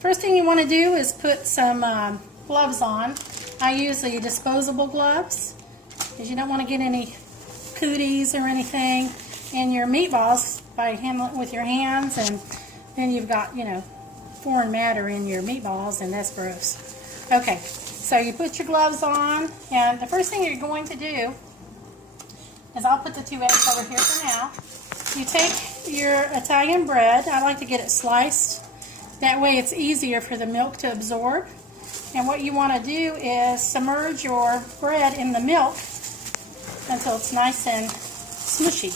First thing you want to do is put some gloves on. I use the disposable gloves because you don't want to get any cooties or anything in your meatballs by handling it with your hands, and then you've got, you know, foreign matter in your meatballs, and that's gross. Okay, so you put your gloves on, and the first thing you're going to do is, I'll put the 2 eggs over here for now. You take your Italian bread. I like to get it sliced. That way it's easier for the milk to absorb. And what you want to do is submerge your bread in the milk until it's nice and smushy.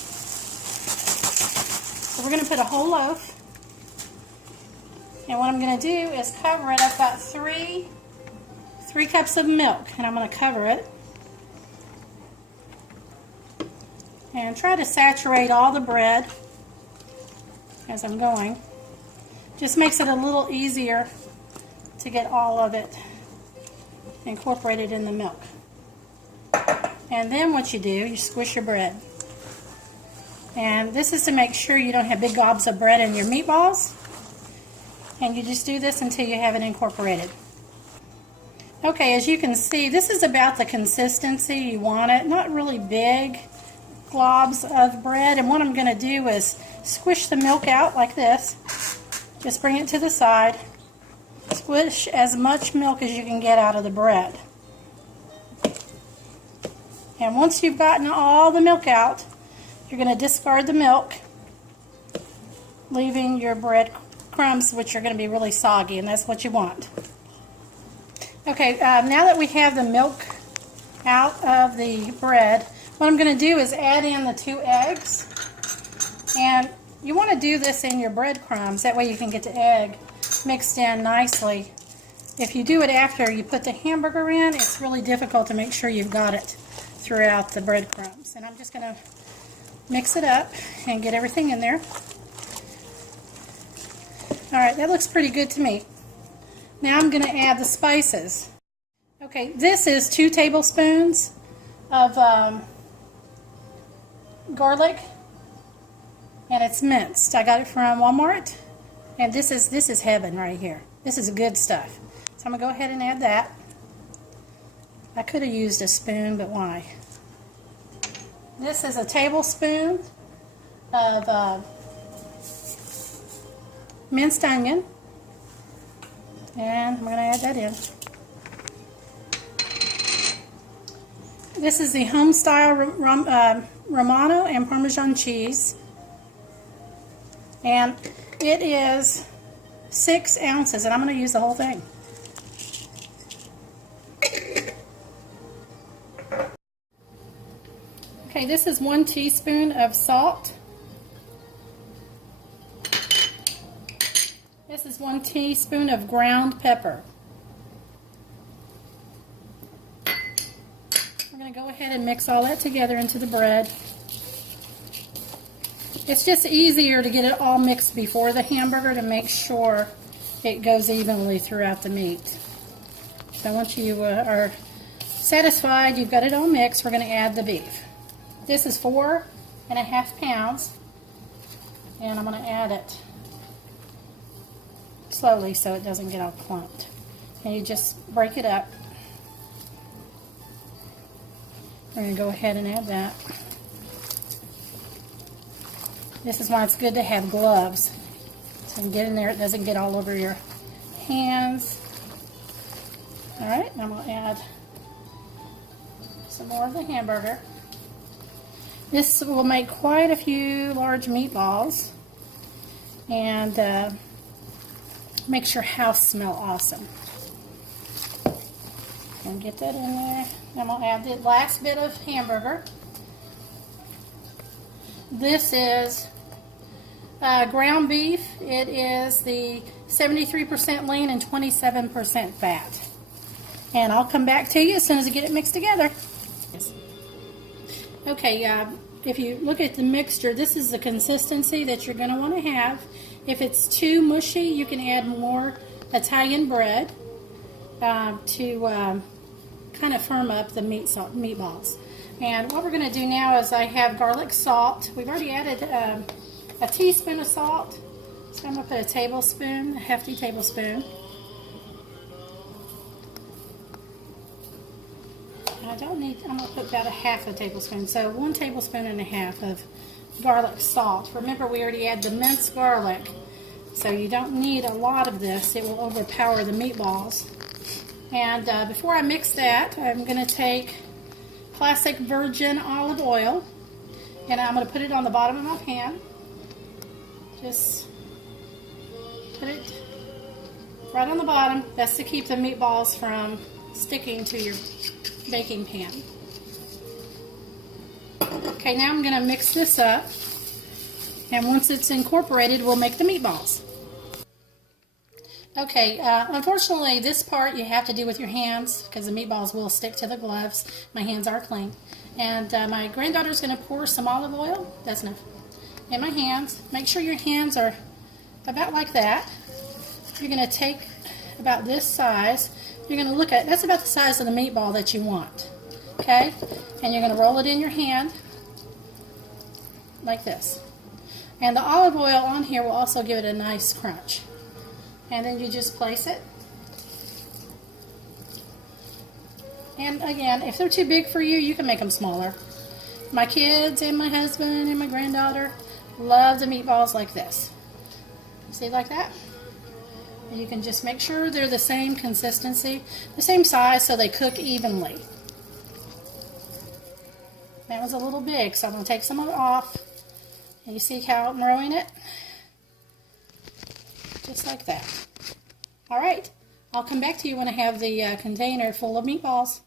So we're going to put a whole loaf. And what I'm going to do is cover it. I've got three cups of milk, and I'm going to cover it. And try to saturate all the bread as I'm going. Just makes it a little easier to get all of it incorporated in the milk. And then what you do, you squish your bread. And this is to make sure you don't have big gobs of bread in your meatballs. And you just do this until you have it incorporated. Okay, as you can see, this is about the consistency you want it. Not really big globs of bread. And what I'm going to do is squish the milk out like this. Just bring it to the side. Squish as much milk as you can get out of the bread. And once you've gotten all the milk out, you're going to discard the milk, leaving your bread crumbs, which are going to be really soggy, and that's what you want. Okay, now that we have the milk out of the bread, what I'm going to do is add in the 2 eggs. And you want to do this in your breadcrumbs, that way you can get the egg mixed in nicely. If you do it after you put the hamburger in, it's really difficult to make sure you've got it throughout the breadcrumbs. And I'm just going to mix it up and get everything in there. Alright, that looks pretty good to me. Now I'm going to add the spices. Okay, this is 2 tablespoons of garlic, and it's minced. I got it from Walmart, and this is heaven right here. This is good stuff. So I'm going to go ahead and add that. I could have used a spoon, but why? This is a tablespoon of minced onion, and I'm going to add that in. This is the home-style romano and parmesan cheese, and it is 6 ounces, and I'm going to use the whole thing. Okay, this is 1 teaspoon of salt. This is 1 teaspoon of ground pepper. We're going to go ahead and mix all that together into the bread. It's just easier to get it all mixed before the hamburger to make sure it goes evenly throughout the meat. So once you are satisfied you've got it all mixed, we're going to add the beef. This is 4.5 pounds, and I'm going to add it slowly so it doesn't get all clumped. And you just break it up. We're going to go ahead and add that. This is why it's good to have gloves. So you can get in there, it doesn't get all over your hands. Alright, I'm going to add some more of the hamburger. This will make quite a few large meatballs, and makes your house smell awesome. And get that in there. I'm going to add the last bit of hamburger. This is ground beef. It is the 73% lean and 27% fat. And I'll come back to you as soon as I get it mixed together. Okay, if you look at the mixture, this is the consistency that you're going to want to have. If it's too mushy, you can add more Italian bread to kind of firm up the meatballs. And what we're going to do now is I have garlic salt. We've already added a teaspoon of salt, So I'm going to put a tablespoon, a hefty tablespoon. I'm going to put about a half a tablespoon, so 1 tablespoon and a half of garlic salt. Remember, we already had the minced garlic, so you don't need a lot of this. It will overpower the meatballs. And before I mix that, I'm going to take classic virgin olive oil, and I'm going to put it on the bottom of my pan. Just put it right on the bottom. That's to keep the meatballs from sticking to your baking pan. Okay, now I'm going to mix this up, and once it's incorporated, we'll make the meatballs. Okay, unfortunately this part you have to do with your hands because the meatballs will stick to the gloves. My hands are clean. And my granddaughter's going to pour some olive oil, that's enough, in my hands. Make sure your hands are about like that. You're going to take about this size. You're going to look at, that's about the size of the meatball that you want. Okay? And you're going to roll it in your hand like this. And the olive oil on here will also give it a nice crunch. And then you just place it. And again, if they're too big for you, you can make them smaller. My kids and my husband and my granddaughter love the meatballs like this. See, like that? And you can just make sure they're the same consistency, the same size, so they cook evenly. That was a little big, so I'm going to take some of it off. And you see how I'm rolling it? Just like that. Alright, I'll come back to you when I have the container full of meatballs.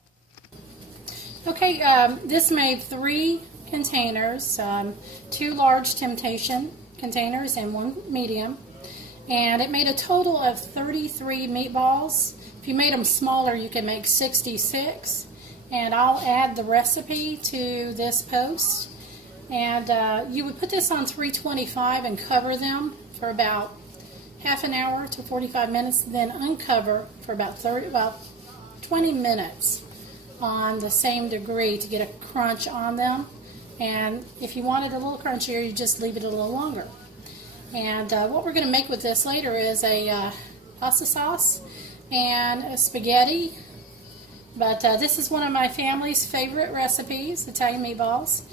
Okay, this made 3 containers, 2 large temptation containers and 1 medium. And it made a total of 33 meatballs. If you made them smaller, you can make 66. And I'll add the recipe to this post. And you would put this on 325 and cover them for about half an hour to 45 minutes, then uncover for about 20 minutes on the same degree to get a crunch on them. And if you want it a little crunchier, you just leave it a little longer. And what we're going to make with this later is a pasta sauce and a spaghetti. But this is one of my family's favorite recipes, Italian meatballs.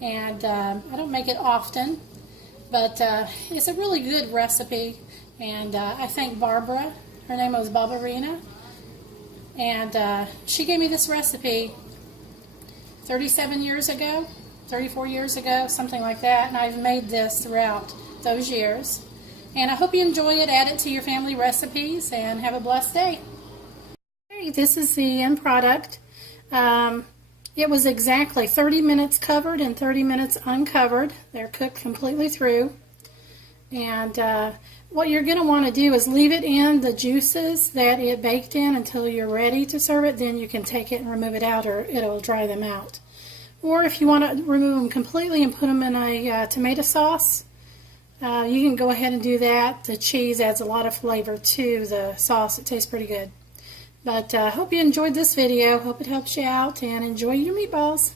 And I don't make it often, but it's a really good recipe. And I thank Barbara, her name was Barbarina, and she gave me this recipe 37 years ago, 34 years ago, something like that, and I've made this throughout those years. And I hope you enjoy it, add it to your family recipes, and have a blessed day. Okay, this is the end product. It was exactly 30 minutes covered and 30 minutes uncovered. They're cooked completely through. And what you're going to want to do is leave it in the juices that it baked in until you're ready to serve it. Then you can take it and remove it out, or it'll dry them out. Or if you want to remove them completely and put them in a tomato sauce, you can go ahead and do that. The cheese adds a lot of flavor to the sauce. It tastes pretty good. But I hope you enjoyed this video. Hope it helps you out, and enjoy your meatballs.